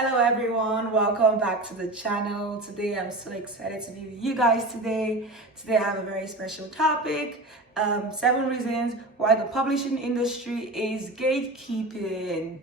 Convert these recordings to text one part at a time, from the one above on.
Hello everyone, welcome back to the channel. Today I'm so excited to be with you guys today. Today I have a very special topic, 7 reasons why the publishing industry is gatekeeping.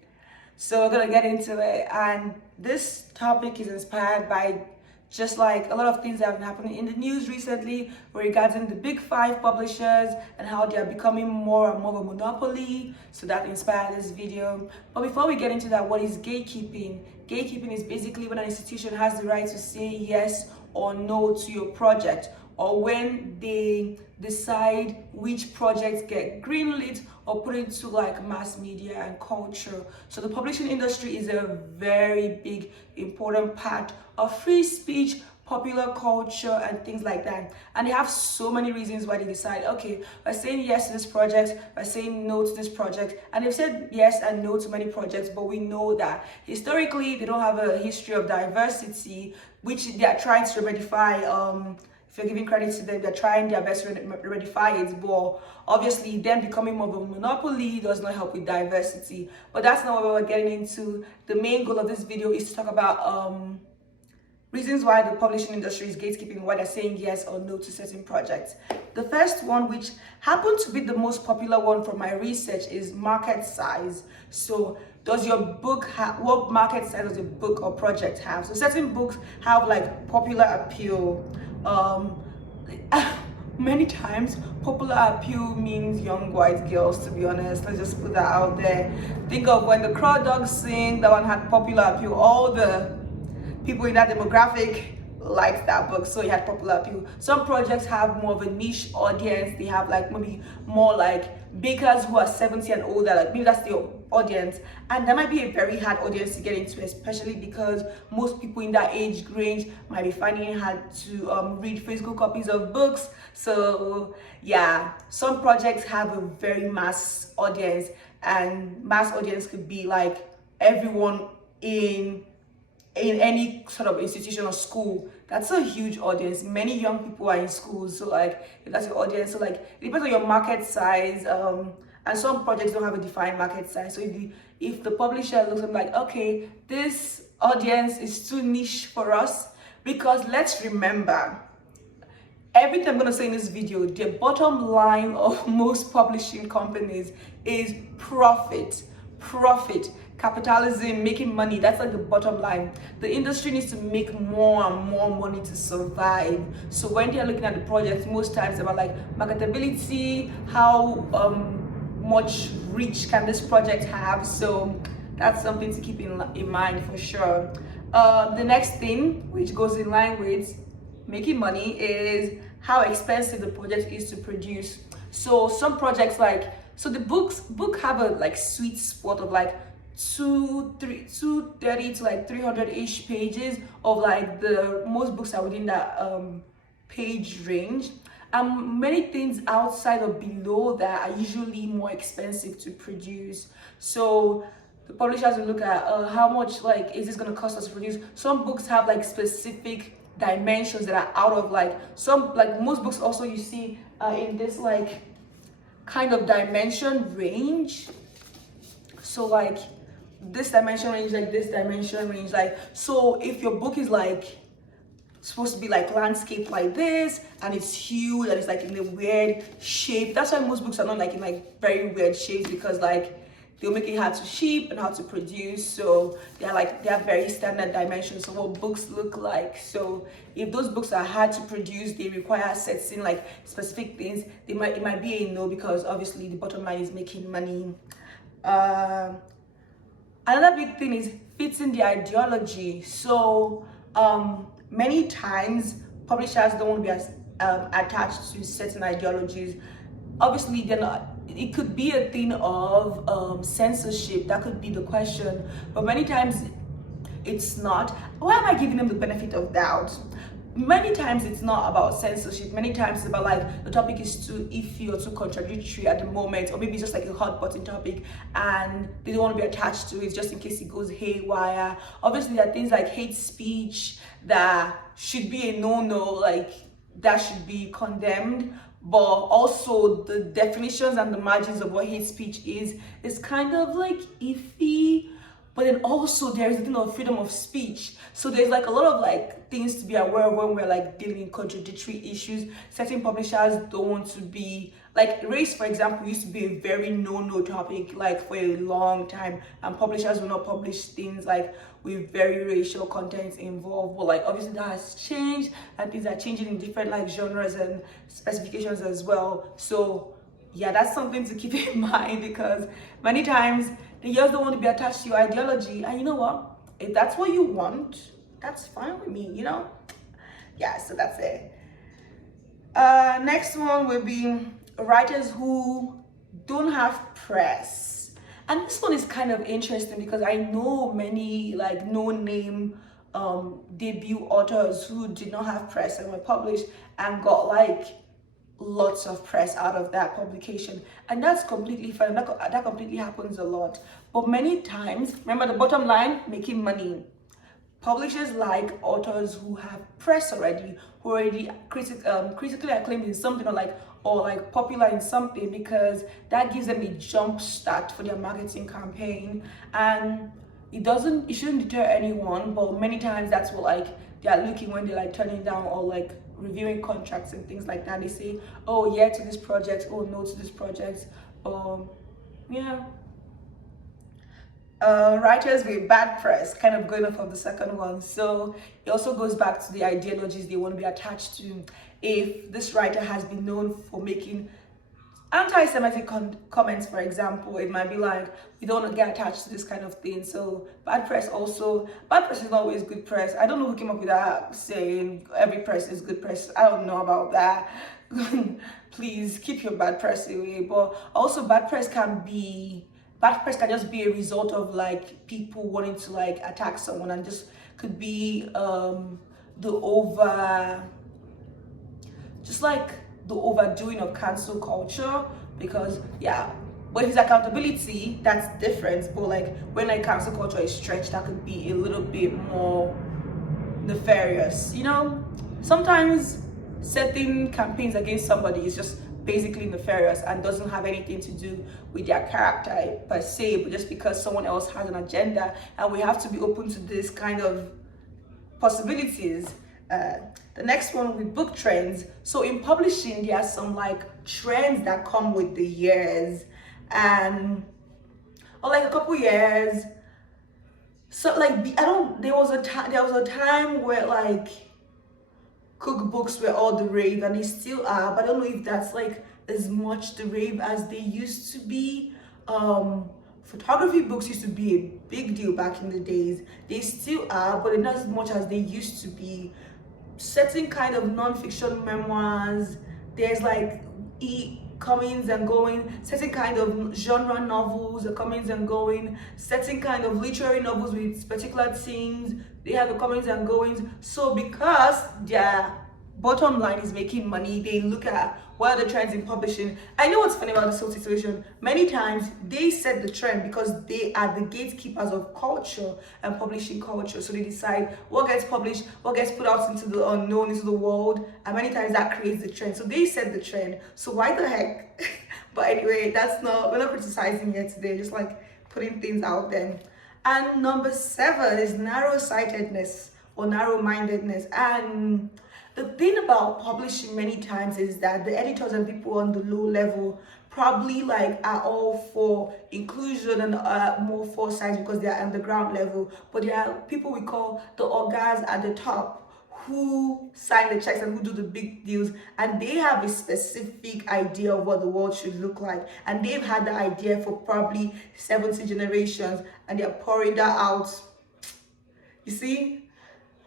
So we're gonna get into it, and this topic is inspired by just like a lot of things that have been happening in the news recently regarding the big 5 publishers and how they are becoming more and more of a monopoly. So that inspired this video. But before we get into that, what is gatekeeping? Gatekeeping is basically when an institution has the right to say yes or no to your project, or when they decide which projects get greenlit or put into like mass media and culture. So the publishing industry is a very big, important part of free speech, popular culture, and things like that. And they have so many reasons why they decide, okay, we're saying yes to this project, we're saying no to this project. And they've said yes and no to many projects, but we know that historically they don't have a history of diversity, which they are trying to rectify. If you're giving credit to them, they're trying their best to rectify it, but obviously them becoming more of a monopoly does not help with diversity. But that's not what we're getting into. The main goal of this video is to talk about reasons why the publishing industry is gatekeeping, why they're saying yes or no to certain projects. The first one, which happened to be the most popular one from my research, is market size. So does your book have, what market size does a book or project have? So certain books have like popular appeal. Many times popular appeal means young white girls, to be honest. Let's just put that out there. Think of when the Crow Dogs sing, that one had popular appeal. All the people in that demographic liked that book, so it had popular appeal. Some projects have more of a niche audience. They have like maybe more like bakers who are 70 and older, like maybe that's the audience, and that might be a very hard audience to get into, especially because most people in that age range might be finding it hard to read physical copies of books. So yeah, some projects have a very mass audience, and mass audience could be like everyone in any sort of institution or school. That's a huge audience. Many young people are in schools, so like if that's your audience, so like it depends on your market size. And some projects don't have a defined market size. So if the publisher looks at like, okay, this audience is too niche for us, because let's remember, everything I'm gonna say in this video, the bottom line of most publishing companies is profit. Capitalism, making money, that's like the bottom line. The industry needs to make more and more money to survive. So when they're looking at the projects, most times about like marketability, how much reach can this project have. So that's something to keep in mind for sure. The next thing, which goes in line with making money, is how expensive the project is to produce. So some projects the book have a like sweet spot of like 230 to like 300-ish pages of like the most books are within that page range. Many things outside or below that are usually more expensive to produce. So the publishers will look at how much like is this going to cost us to produce. Some books have like specific dimensions that are out of like some, like most books also you see in this like kind of dimension range. So like this dimension range, like this dimension range, like, so if your book is like supposed to be like landscape like this, and it's huge and it's like in a weird shape, that's why most books are not like in like very weird shapes, because like they'll make it hard to ship and how to produce. So they have very standard dimensions of what books look like. So if those books are hard to produce, they require certain like specific things, it might be a no, because obviously the bottom line is making money. Another big thing is fitting the ideology. So many times publishers don't want to be as attached to certain ideologies. Obviously they're not. It could be a thing of censorship. That could be the question, but many times it's not. Why am I giving them the benefit of doubt? Many times it's not about censorship. Many times it's about like the topic is too iffy or too contradictory at the moment, or maybe it's just like a hot button topic and they don't want to be attached to it just in case it goes haywire. Obviously there are things like hate speech that should be a no-no, like that should be condemned. But also the definitions and the margins of what hate speech is kind of like iffy. But then also there is the thing of freedom of speech. So there's like a lot of like things to be aware of when we're like dealing in contradictory issues. Certain publishers don't want to be like race, for example, used to be a very no topic like for a long time, and publishers will not publish things like with very racial content involved. But like obviously that has changed, and things are changing in different like genres and specifications as well. So yeah, that's something to keep in mind, because many times the girls don't want to be attached to your ideology. And you know what? If that's what you want, that's fine with me, you know? Yeah, so that's it. Next one will be writers who don't have press. And this one is kind of interesting because I know many like no-name debut authors who did not have press and were published and got like lots of press out of that publication, and that's completely fine. That completely happens a lot. But many times, remember the bottom line, making money. Publishers like authors who have press already, who already critically acclaimed in something, or like popular in something, because that gives them a jump start for their marketing campaign. And it shouldn't deter anyone, but many times that's what like they're looking when they're like turning down or like reviewing contracts and things like that. They say, oh yeah to this project, oh no to this project. Yeah. Writers with bad press, kind of going off of the second one. So it also goes back to the ideologies they want to be attached to. If this writer has been known for making anti-Semitic comments, for example, it might be like, we don't want to get attached to this kind of thing. So bad press is not always good press. I don't know who came up with that saying every press is good press. I don't know about that. Please keep your bad press away. But also bad press can just be a result of like people wanting to like attack someone, and just could be the overdoing of cancel culture. Because yeah, but if it's accountability, that's different. But like when like cancel culture is stretched, that could be a little bit more nefarious, you know. Sometimes setting campaigns against somebody is just basically nefarious and doesn't have anything to do with their character per se, but just because someone else has an agenda, and we have to be open to this kind of possibilities. The next one with book trends. So in publishing, there are some like trends that come with the years, or like a couple years. So like there was a time where like cookbooks were all the rave, and they still are, but I don't know if that's like as much the rave as they used to be. Photography books used to be a big deal back in the days. They still are, but not as much as they used to be. Certain kind of non-fiction memoirs, there's like comings and going. Certain kind of genre novels are comings and going. Certain kind of literary novels with particular themes, they have the comings and goings. So because their bottom line is making money, they look at what are the trends in publishing. I know what's funny about this whole situation. Many times they set the trend because they are the gatekeepers of culture and publishing culture. So they decide what gets published, what gets put out into the unknown, into the world, and many times that creates the trend. So they set the trend. So why the heck? But anyway, we're not criticizing here today, just like putting things out there. And number 7 is narrow-sightedness or narrow-mindedness. And the thing about publishing many times is that the editors and people on the low level probably like are all for inclusion and more foresight because they are on the ground level. But there are people we call the orgas at the top who sign the checks and who do the big deals, and they have a specific idea of what the world should look like, and they've had the idea for probably 70 generations, and they're pouring that out. You see?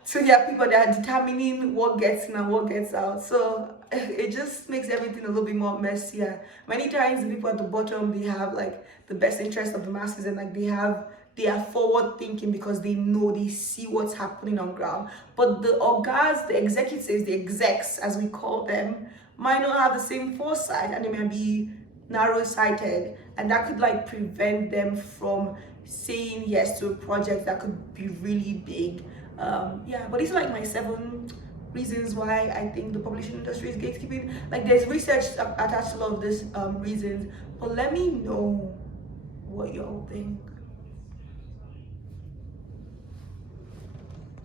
So there are people that are determining what gets in and what gets out. So it just makes everything a little bit more messier. Many times the people at the bottom, they have like the best interest of the masses, and like they are forward thinking because they know, they see what's happening on ground. But the orgas, the executives, the execs as we call them, might not have the same foresight, and they may be narrow-sighted, and that could like prevent them from saying yes to a project that could be really big. Yeah, but these are like my 7 reasons why I think the publishing industry is gatekeeping. Like there's research attached to a lot of these reasons, but let me know what y'all think.